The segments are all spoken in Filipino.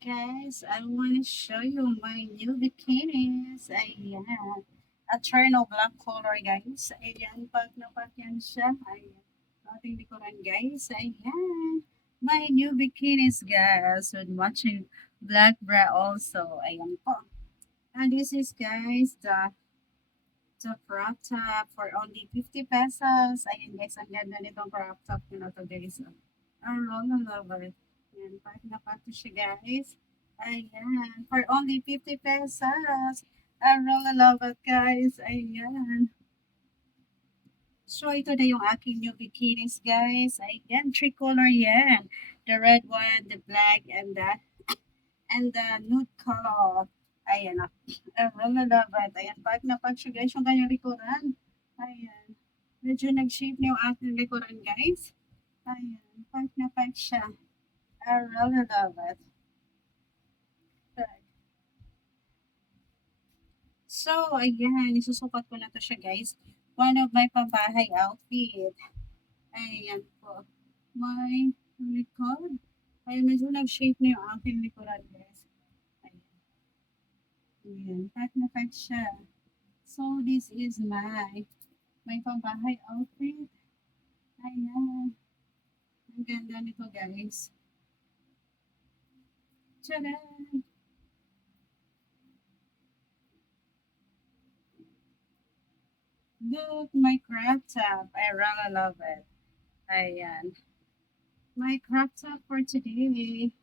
Guys, I want to show you my new bikinis. Ayan. A Cherno black color, guys. Ayan, pag napak yan siya. Ayan. Ating likuran, guys. Ayan. My new bikinis, guys. With matching black bra also. Ayan po. And this is, guys, the crop top for only 50 pesos. Ayan, guys. Ang ganda nitong crop top na to, guys. I really love it. Ayan, pag napak siya, guys. Ayan, for only 50 pesos. I really love it, guys. Ayan. So, ito na yung aking new bikinis, guys. Ayan, three color yan. The red one, the black, and the nude color. Ayan, I really love it. Ayan, pag napag siya, guys, yung kanyang likuran. Ayan. Medyo nag-shape na yung aking likuran, guys. Ayan, pag napag siya. I really love it. So, ayan, isusukat ko na to siya, guys. One of my pambahay outfit. Ayan po. My likod. Ayan, medyo nag-shape na yung aking likuran, guys. Ayan. Ayan, pack na pack siya. So, this is my pambahay outfit. Ayan. Ang ganda nito, guys. Tcharam! Look, my crop top. I really love it. Ayan. My crop top for today.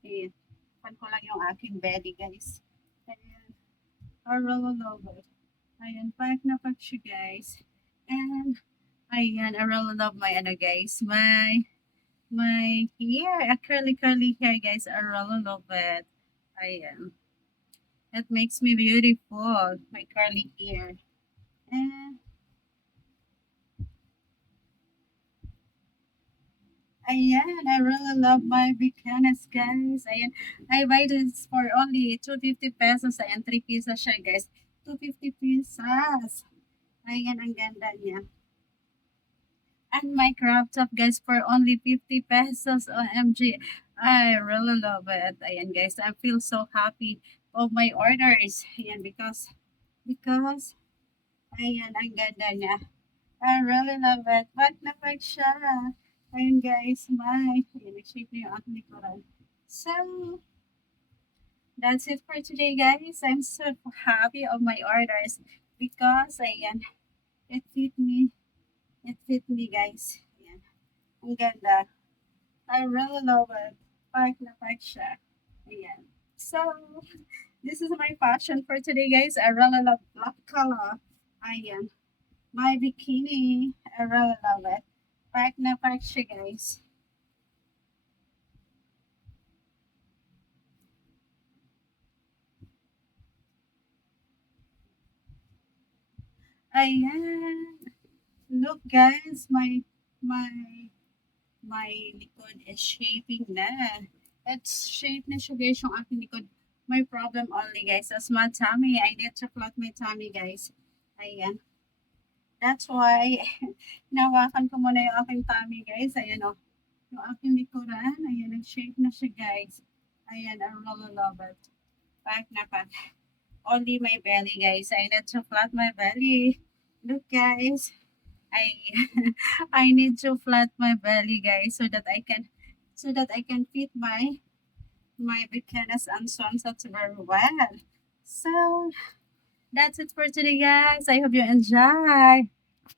Ayan. Pan ko lang yung aking belly, guys. Ayan. I really love it. Ayan, pack na pack siya, guys. And, ayan, I really love my, guys, my hair, a curly hair, guys. I really love it. Ayan. It makes me beautiful, my curly hair. And, ayan, I really love my bikinis, guys. Ayan, I buy this for only 250 pesos. Ayan, 3 pieces siya, guys. 250 pesos. Ayan, ang ganda niya. And my crop top, guys, for only 50 pesos. OMG. I really love it. Ayan, guys. I feel so happy of my orders. Ayan, because, ayan, ang ganda niya. I really love it. Ba't na ba't siya? Ayan, guys, ayan, nag-shape na yung aking likuran. So, that's it for today, guys. I'm so happy of my orders because, ayan, it fit me. It fit me, guys. Ayan, ang ganda. I really love it. Park na park siya. Ayan. So, this is my fashion for today, guys. I really love black color. Ayan. My bikini. I really love it. Park na park siya, guys. Ayan. Look, guys. My likod is shaping na. It's shape na siya, guys, yung aking likod. My problem only, guys, is my tummy. I need to flat my tummy, guys. Ayan. That's why, nawakan ko muna yung aking tummy, guys. Ayan, oh. Yung aking likuran. Ayan, nag-shape na siya, guys. Ayan, I really love it. Pack na pack. Only my belly, guys. I need to flat my belly. Look, guys. I I need to flat my belly, guys, so that I can fit my bikinis and sunsets very well. So that's it for today, guys. I hope you enjoy.